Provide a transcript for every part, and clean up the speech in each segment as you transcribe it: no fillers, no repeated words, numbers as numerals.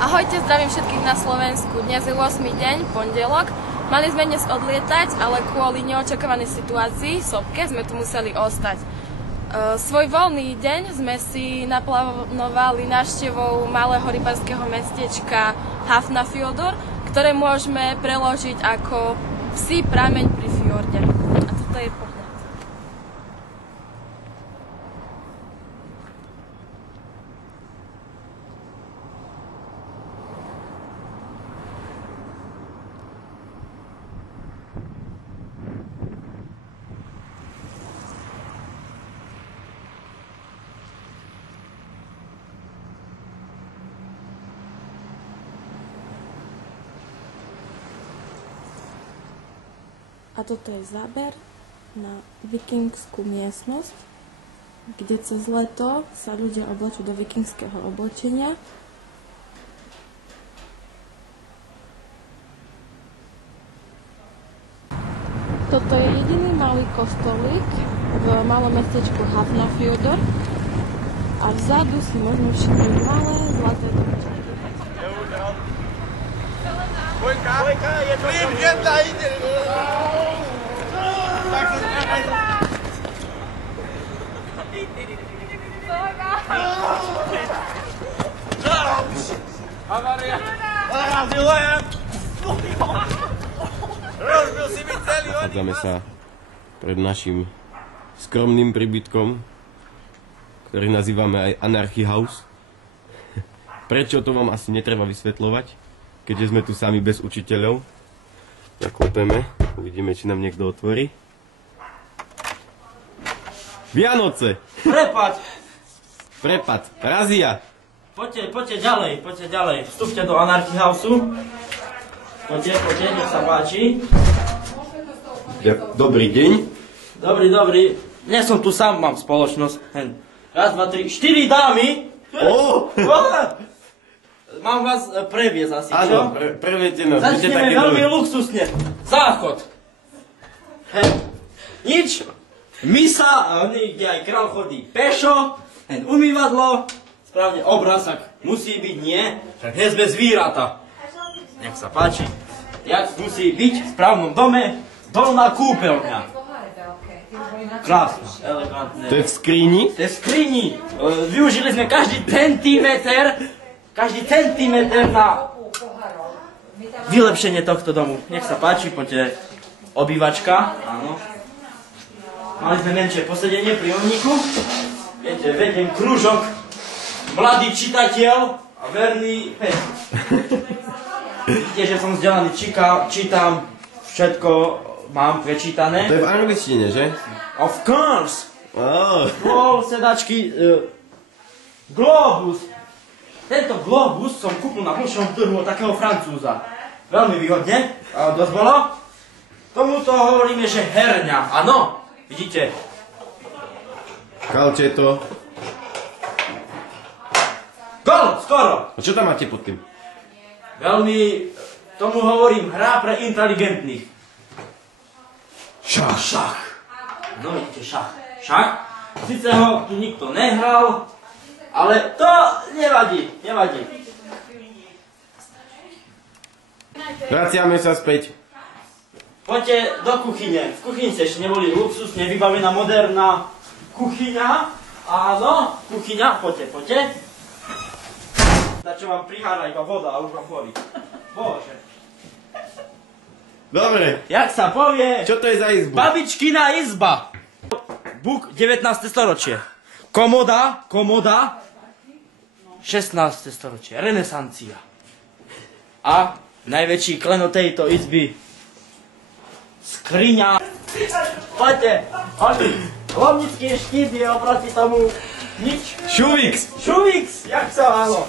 Ahojte, zdravím všetkých na Slovensku. Dnes je 8. deň, pondelok. Mali sme dnes odlietať, ale kvôli neočakávanej situácii, sopke, sme tu museli ostať. Svoj voľný deň sme si naplánovali návštevou malého rybárskeho mestečka Hafnarfjordur, ktoré môžeme preložiť ako psí prameň pri fjorde. A toto je pohľad. A toto je záber na vikingskú miestnosť, kde cez leto sa ľudia oblečú do vikingského oblečenia. Toto je jediný malý kostolík v malom mestečku Hafnarfjordur a vzadu si môžeme všimnúť malé zlaté domčeky. Dvojka, je to jedna, ide. Havária. Rozbil si mi celý oný. Nachádzame sa pred našim skromným príbytkom, ktorý nazývame aj Anarchy House. Prečo, to vám asi netreba vysvetľovať, keďže sme tu sami bez učiteľov. Zaklopeme, uvidíme, či nám niekto otvorí. Vianoce! Prepad, razia! Poďte ďalej, vstúpte do Anarchy Houseu. Poďte, nech sa páči. Dobrý deň. Dobrý. Nie som tu sám, mám spoločnosť. Raz, dva, tri, 4 dámy. Mám vás previesť asi, čo? Áno, previete nás. Začneme veľmi luxusne. Záchod. Nič. Misa, kde aj král chodí pešo. Umývadlo. Správne, obrázok musí byť, nie? Však nie sme zvieratá. Nech sa páči. Jak musí byť v správnom dome dolná kúpeľňa. Krásne, elegantné. To je v skrini? To je v skrini. Využili sme každý centimetr na vylepšenie tohto domu. Nech sa páči, poďte. Obývačka, áno. Mali sme menšie posedenie pri ohníku. Viete, vediem krúžok, mladý čitateľ a verný pes. Vidíte, že som vzdelaný, čítam, všetko mám prečítané. To je v angličtine, že? Of course. Oh. Sedačky, globus. Tento globus som kúpil na plšom trhu od takého Francúza. Veľmi výhodne, ale dosť bolo. Tomuto hovoríme, že herňa. Áno, vidíte. Kalčeto. Gol, skoro. A čo tam máte pod tým? Veľmi, tomu hovorím, hra pre inteligentných. Šach. No vidíte, šach. Sice ho tu nikto nehral, ale to nevadí. Vraciame sa späť. Poďte do kuchyne. V kuchyni ste ešte neboli luxusne vybavená moderná kuchyňa. Áno, kuchyňa, poďte. Čo vám prihára iba voda a už vám horí. Bože. Dobre. Jak sa povie? Čo to je za izbu? Babičkina izba. Buk 19. storočie. Komoda 16. storočie. Renesancia. A najväčší kleno tejto izby. Skriňa. Poďte. Lomnický štít je oproti tomu nič. Šuvix, jak sa áno.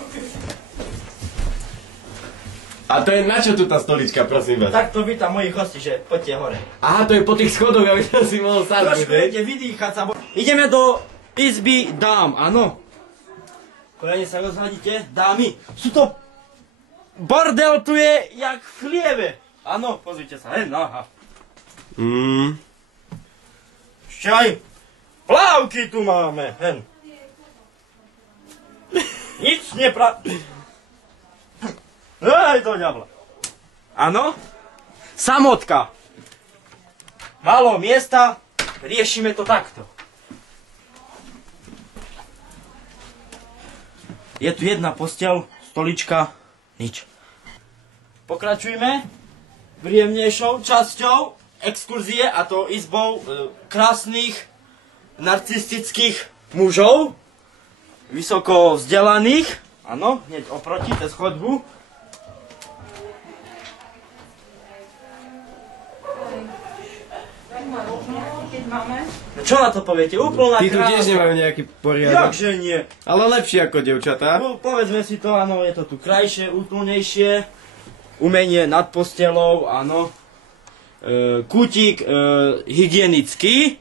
A to je na čo tu tá stolička, prosím vás? Takto vítam mojich hostí, že poďte hore. Aha, to je po tých schodoch, aby som si mohol sadnúť, Trošku idete vydýchať sa. Ideme do izby dám, áno. Kolene sa rozhľadíte, dámy. Sú to... Bordel tu je jak v chliebe. Áno, pozrite sa, aha. Ešte aj plávky tu máme, Nič Ej, do ďabla. Áno? Samotka. Málo miesta, riešime to takto. Je tu jedna posteľ, stolička, nič. Pokračujeme príjemnejšou časťou exkurzie, a to izbou krásnych narcistických mužov, vysoko vzdelaných, áno, hneď oproti, cez chodbu. No čo na to poviete? Úplná Tí tu krása. tiež nemajú nejaký poriadok. Jakže nie? Ale lepšie ako devčatá. No, povedzme si to, áno, je to tu krajšie, úplnejšie. Umenie nad postelou, áno. Kútik hygienický.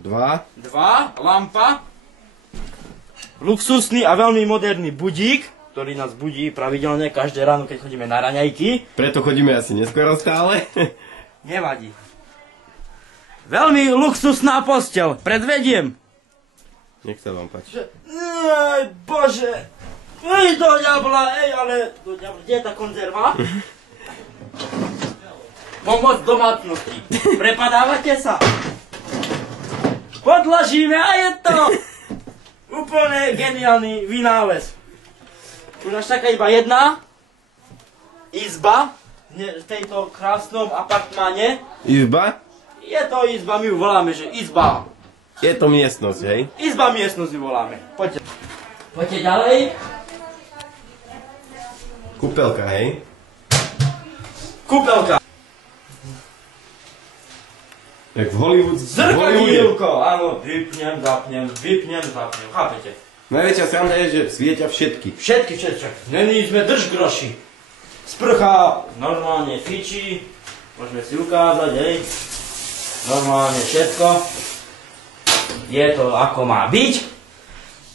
2. Lampa. Luxusný a veľmi moderný budík, ktorý nás budí pravidelne každé ráno, keď chodíme na raňajky. Preto chodíme asi neskoro stále. Nevadí. Veľmi luxusná posteľ. Predvediem. Nech sa vám páči. Ej, bože. Ej, do ďabla, ale... Do ďabla, kde je tá konzerva? Pomoc domácnosti. Prepadávate sa? Podlažíme a je to úplne geniálny vynález. Tu nás čaká iba jedna izba v tejto krásnom apartmáne. Izba? Je to izba, my ju voláme, že izba. Je to miestnosť, hej? Izba miestnosť ju voláme. Poďte. Poďte ďalej. Kúpelka, hej? Kúpelka. Jak v Hollywoode. Zrkadílko, áno, vypnem, zapnem, chápete? Najväčšia sranda je, že svietia všetky. Všetky. Není sme držgroši. Sprcha normálne fičí, môžeme si ukázať, hej. Normálne všetko. Je to ako má byť.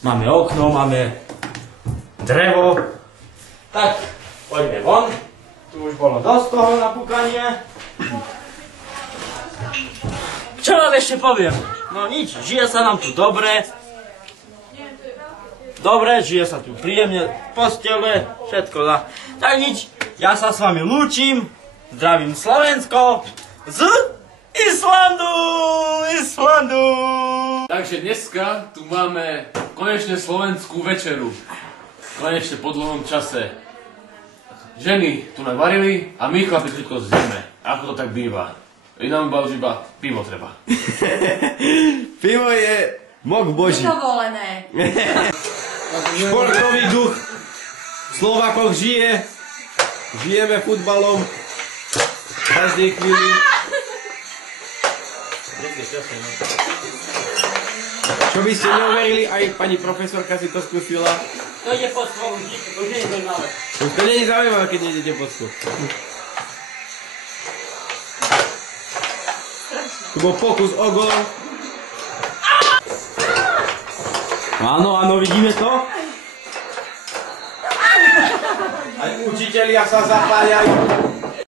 Máme okno, máme drevo. Tak, poďme von. Tu už bolo dosť toho napúkania. Čo vám ešte poviem? No nič, žije sa nám tu dobre. Dobre, žije sa tu príjemne, postele, všetko dá. Tak nič, ja sa s vami lúčim, zdravím Slovensko z Islandu! Takže dneska tu máme konečne slovenskú večeru. Konečne po dlhom čase. Ženy tu navarili a my chlapi všetko zjeme. Ako to tak býva. Nám iba pivo treba. Pivo je mok boží. Dovolené. Športový duch v Slovákoch žije. Žijeme futbalom. V každej chvíli. Čo by ste neuverili, aj pani profesorka si to skúsila. To ide pod stôl, to už nie je zaujímavé. Už to nie je zaujímavé, keď nejdete pod stôl. Tu bol pokus o gól. Áno, vidíme to. Aj učitelia sa zapájajú.